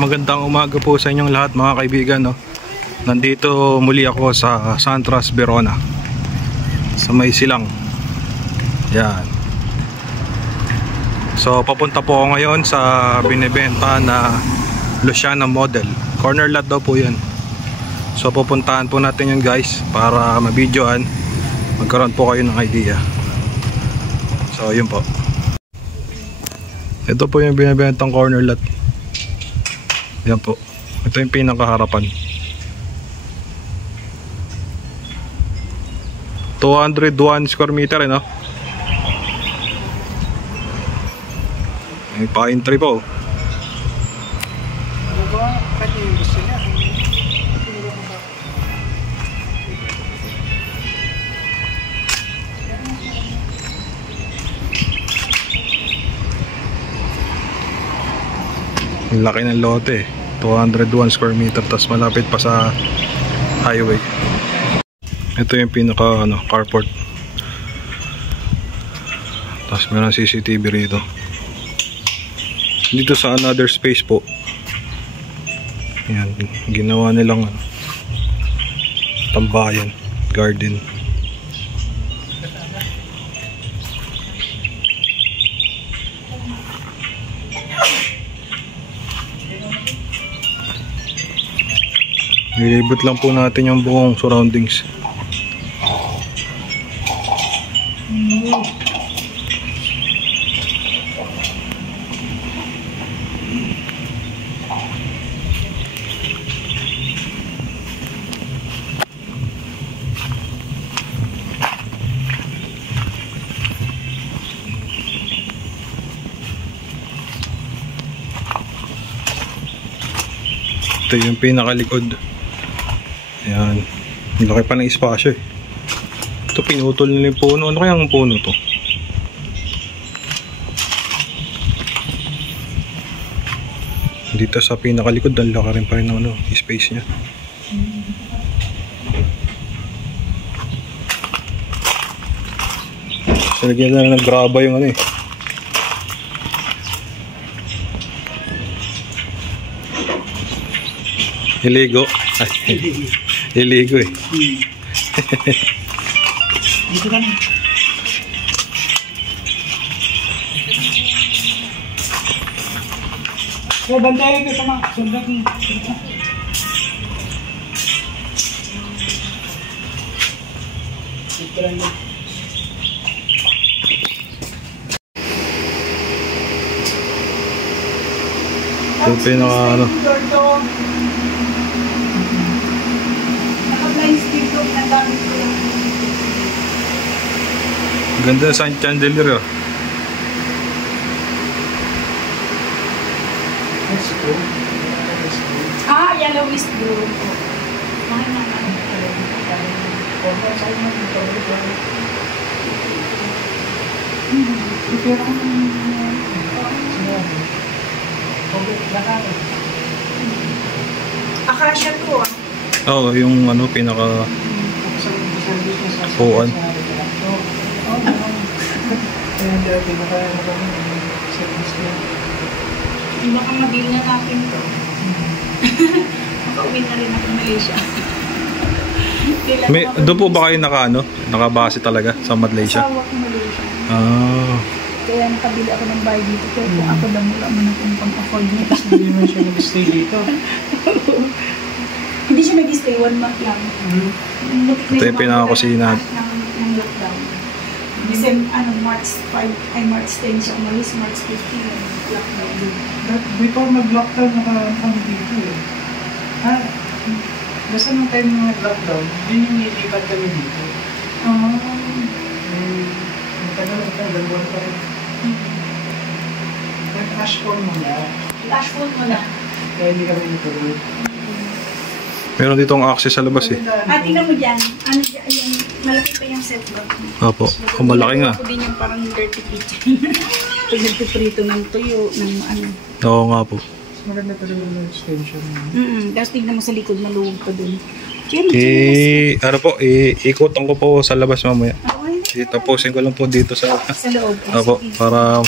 Magandang umaga po sa inyong lahat mga kaibigan, no? Nandito muli ako sa Santras, Verona, sa may silang. Yan. So papunta po ako ngayon sa binibenta na Luciana model. Corner lot daw po yan. So pupuntahan po natin yun guys, para mabidyoan, magkaroon po kayo ng idea. So yun po. Ito po yung binibentang corner lot. Yan po. Ito yung pinakaharapan. 201 square meter, no? May pine tree po. Ang laki ng lote, 201 square meter, tapos malapit pa sa highway. Ito yung pinaka carport. Tapos meron CCTV rito. Dito sa another space po, yan, ginawa nilang tambayan, garden. Nilibot lang po natin yung buong surroundings. Ito yung pinakalikod. Ayan, laki pa ng espasyo eh. Ito pinutol nila yung puno. Ano kaya ang puno to? Dito sa pinakalikod, ang laki rin pa rin ng space nya. Salagyan na ng graba yung eh. Iligo. Ay, iligo eh. Dito ka na. So, bandayan ko sa mga sundak ni. Dito lang yun. Ito yung pinaka ganda sa chandelier. Yellowish blue. Akasya ko Oo, yung pinaka puan. Baka mag-deal na natin to. Makauwi na rin ako Malaysia. Doon po ba kayo nakabase talaga sa Malaysia? Asawa ko Malaysia. Kaya nakabili ako ng bahay dito. Kaya kung ako lang wala mo na kung pang-afford niya. Hindi naman siya nag-stay dito. Hindi siya nag-stay, 1 month lang. Ito yung pinakakusina. Ng lockdown. March 5, ay March 10 siya umalis, March 15 lockdown. Before mag-lockdown kami dito eh. Basta nung time na mag-lockdown, yun yung nilipat kami dito. Matagal buwan pa rin. Nag-ashfall muna. Ashfall muna. Kaya hindi kami natuloy. Meron ditong access sa labas eh. Tingnan mo dyan. Yung malaki pa yung setback. Opo. Malaki nga. Ako din yung parang dirty kitchen. Pag nagpiprito ng tuyo, ng Oo nga po. Maganda talaga yung extension. Tapos tingnan mo sa likod, maluwag pa dun. Ano po, ikutan ko po sa labas mamaya. Tapusin ko lang po dito sa loob. Opo, para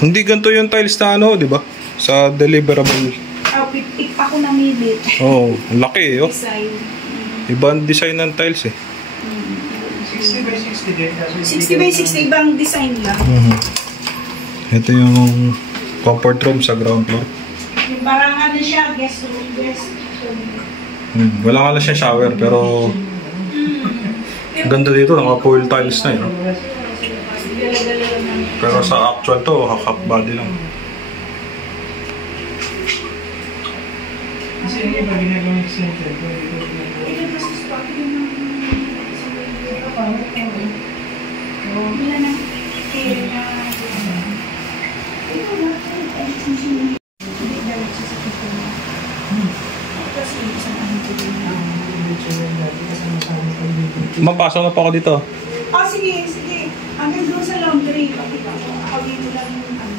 hindi ganito yung tiles na ano, di ba? Sa deliverable. Pick ako namili. Oo, ang laki oh. Design. Ibang design ng tiles eh. 60 by 60 din. 60 by 60, ibang design lang. Ito yung comfort room sa ground floor. Yung parang ano siya, guest room. Wala nga lang siya shower, pero ganda dito, naka-foil tiles na yun. Pero sa actual to, half body lang. Kasi yung iba ginagawang center. Mapasok na pa ako dito. Sige. Hanggang doon sa laundry. Ako dito lang yung ano.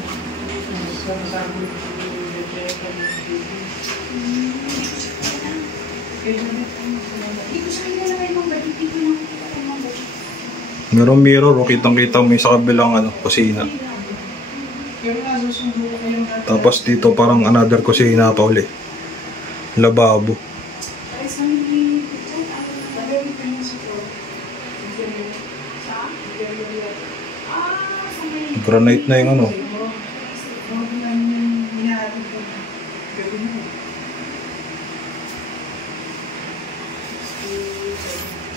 Dito sa kanya lang yung mga dito lang. Merong mirror, kitang-kita mo yung sa kabilang ano, kusina. Tapos dito parang another kusina pa uli. Lababo. Granite na yung ano.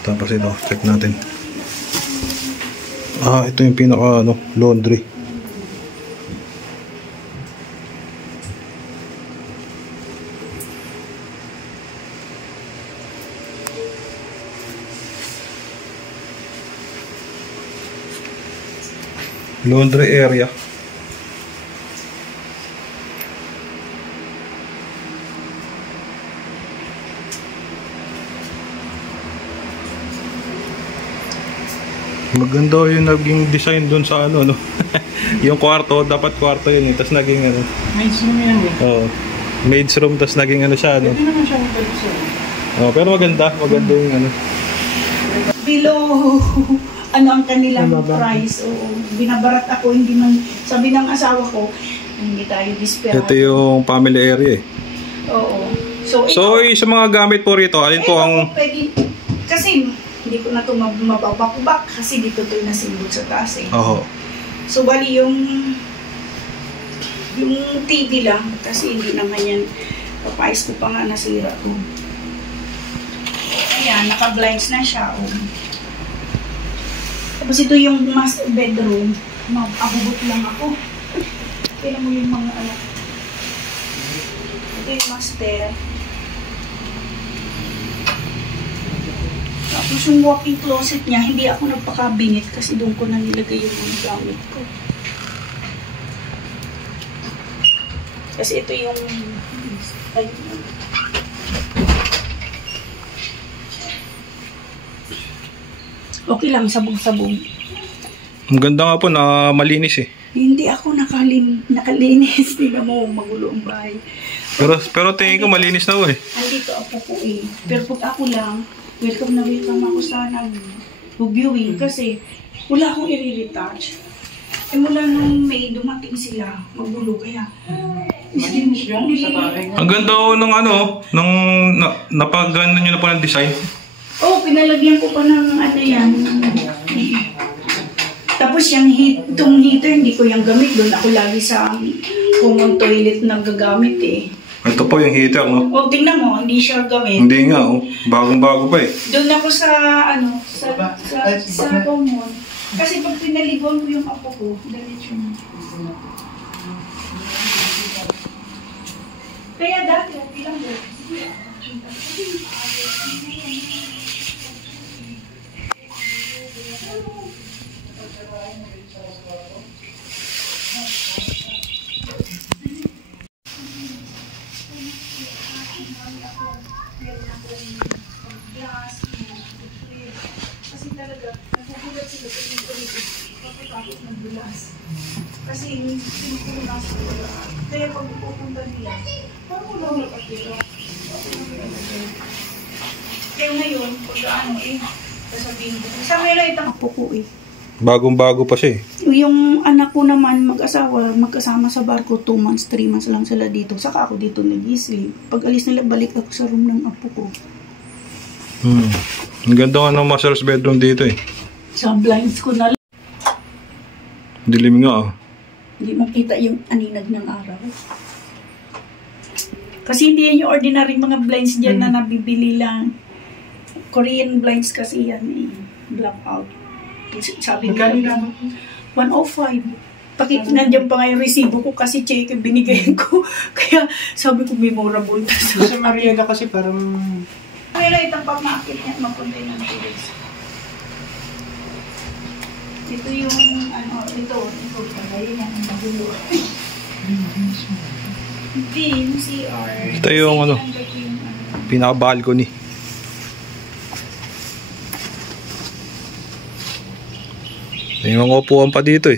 Tapos ito, check natin. Ito yung pinaka ano, laundry. Laundry area. Maganda yung naging design doon sa ano, no? Yung kwarto, dapat kwarto yun, tapos naging ano. Maid's room yan eh. Oo. Maid's room, tapos naging ano siya, ano. Hindi naman siya magkalusa. Pero maganda yung ano. Below, ano ang kanilang price. Oo. Binabarat ako, hindi man, sabi ng asawa ko, hindi tayo desperado. Ito yung family area eh. Oo. So sa mga gamit po rito, alin po ang... Pwede, kasi hindi ko na ito mababakbak kasi dito ito nasimbol sa taas eh. Oo. So bali yung TV lang kasi hindi naman yan, papais ko pa nga nasira ko. Ayan, naka-blinds na siya. Oh. Tapos ito yung master bedroom. Abubot lang ako. Tignan mo yung mga anak. Ito yung master. Tapos yung walk-in closet niya, hindi ako nagpakabinet kasi doon ko na nilagay yung mga gamit ko. Kasi ito yung... Okay lang, sabog-sabog. Ang ganda nga po na malinis eh. Hindi ako nakalinis. Hindi na mo magulo ang bahay. Pero tingin ko malinis na po eh. Andito ako po eh. Pero pag ako lang, welcome na welcome ako sa nag-viewing kasi wala akong i-retouch. Eh mula nung May, dumating sila, magulo kaya. Ang ganda ko ng ano, napaganda nyo na po ng design. Oh, pinalagyan ko pa ng ano yan. Tapos yung itong heater, hindi ko yung gamit. Doon ako lagi sa common toilet nagagamit eh. Ito po yung heater, no? Oh, tingnan mo, hindi siya gamit. Hindi nga, oh. Bagong-bago pa eh. Doon ako sa, ano, sa common. Kasi pag pinaliguan ko yung apo ko, dalit yun. Kaya dati, okay lang doon. Kasi talaga Tapos nagdulas. Kasi pinupunas ko lahat. Kaya pag pupunta nila, parang wala nakatira. Kaya ngayon, pag ano sasabihin ko. Sa meron itang apo ko Bagong-bago pa siya Yung anak ko naman mag-asawa, magkasama sa barko, 2 months, 3 months lang sila dito. Saka ako dito nag-sleep. Pag alis nila, balik ako sa room ng apo ko. Ang ganda nga ng master's bedroom dito Sa blinds ko na lang. Dilim nga Hindi makita yung aninag ng araw. Kasi hindi yan yung ordinary mga blinds dyan na nabibili lang. Korean blinds kasi yan blackout. Sabi nila 105. Nandiyan pa nga yung resibo ko kasi check yung binigay ko. Kaya sabi ko memorable. Sa Mariela kasi parang... Pero itong pag-market niya, mapunta ng tourist. Ito yung, ito tagayin yan, ang magulo. Hindi, yung CR. Ito yung pinaka-balcony. May mga upuan pa dito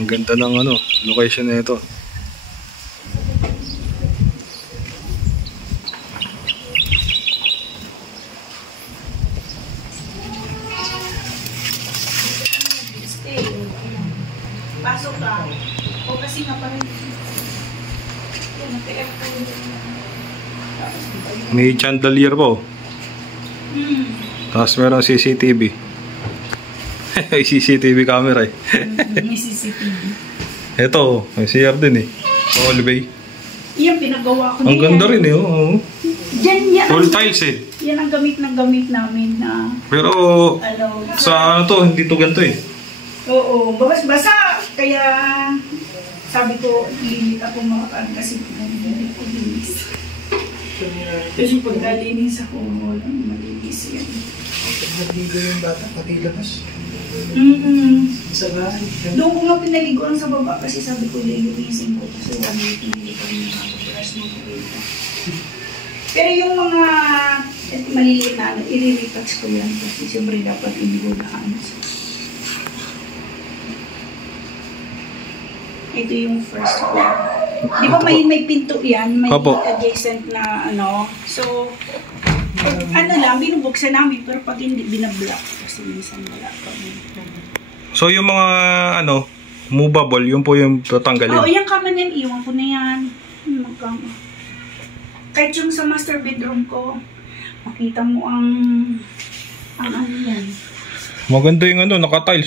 Ang ganda ng location na ito. Pasok ka. O kasi nga parang May chandelier po. Tapos meron CCTV. May CCTV camera May CCTV. Ito, may CR din All bay. Yan, pinagawa ko Ang ganda rin Diyan, yan. Full tiles Yan ang gamit namin na... Pero, sa hindi to ganito Oo, basa. Kaya, sabi ko, limit ako makakaan kasi hindi ko linis. Kasi pag nalinis ako, walang malinis yan. Nagligo yung bata, pati labas. Sa bahay. Doon ko nga pinaliguan sa baba kasi sabi ko, lilinisin ko. Kasi 1 week hindi ko rin nakapagras ng kurita. Pero yung mga maliliit na i-retouch ko yan kasi siyempre dapat inigulaan. Ito yung first floor. Di ba may pinto yan? May adjacent na So, lang, binubuksan namin pero pag hindi, binablock. Kasi minsan wala pa. So, yung mga, movable, yun po yung tatanggalin? Oo, yung kama niyan, iwan ko na yan. Kahit yung sa master bedroom ko, makita mo ang yan. Maganda yung naka-tiles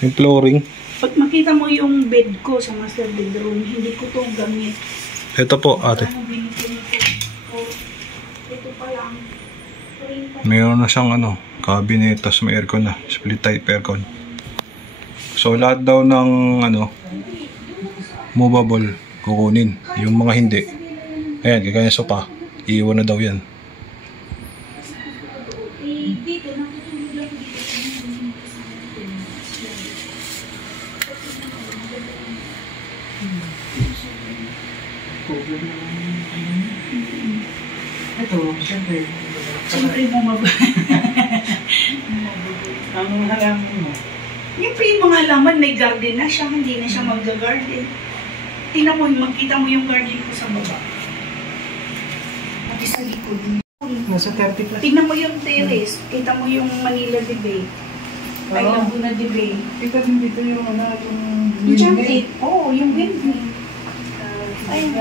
Yung flooring. Pag makita mo yung bed ko sa master bedroom, hindi ko to gamit. Ito po, ate. Ito pa lang. Mayroon na siyang cabinet, tapos may aircon na. Split type aircon. So, lahat daw ng movable kukunin. Yung mga hindi. Ayan, kagaya sopa. Iiwan na daw yan. Ito, siyempre. Siyempre bumaba. Ang halaman mo? Siyempre yung mga halaman, may garden na siya. Hindi na siya mag-garden. Tingnan mo, magkita mo yung garden ko sa baba. Pati sa likod. Nasa 30 plus. Tingnan mo yung terrace. Kita mo yung Manila de Bay. Ay, Laguna de Bay. Kita din dito yung yung Enchanted. Oo, yung windmill. Ayun.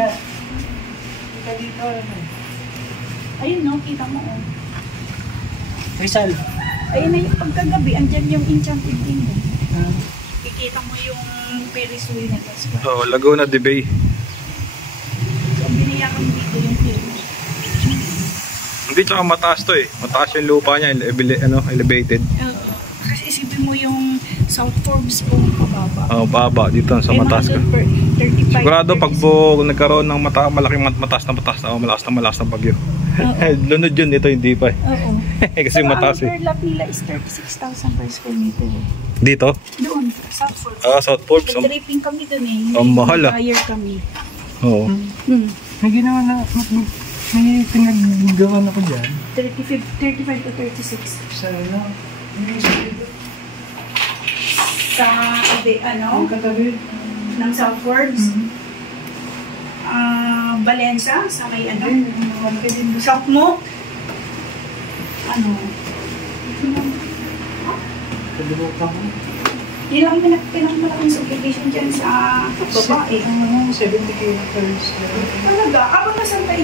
Kita dito. Ayun, no? Kita mo, Rizal. Ayun na yung pagkagabi. Andyan yung Enchanted din. Kikita mo yung Ferris wheel na gas. Laguna de Bay. So, biniyakan dito yung Ferris. Hindi, tsaka mataas to Mataas yung lupa niya, elevated. Kasi isipin mo yung South Forbes po pababa. Baba dito sa mataas ka. 35. Sigurado pag nagkaroon ng malaking mataas na malakas na bagyo. Lunod yun, ito hindi pa Oo. Kasi mataas Ang per lot nila is 36,000 per square meter. Dito? Doon Southford. South Forks. Nag-tripping kami dun eh. Ang mahal, ah. Hire kami. Oo. May ginawa na, may pinaggawa na ko dyan. 35 to 36. Sa ano? Sa, Ang katabi. ng Southwards. Balensa, sa may South mo. Kalimutan ko. Ilang malaking subdivision dyan sa babae. 70 kilometers. Talaga, ako nasan tayo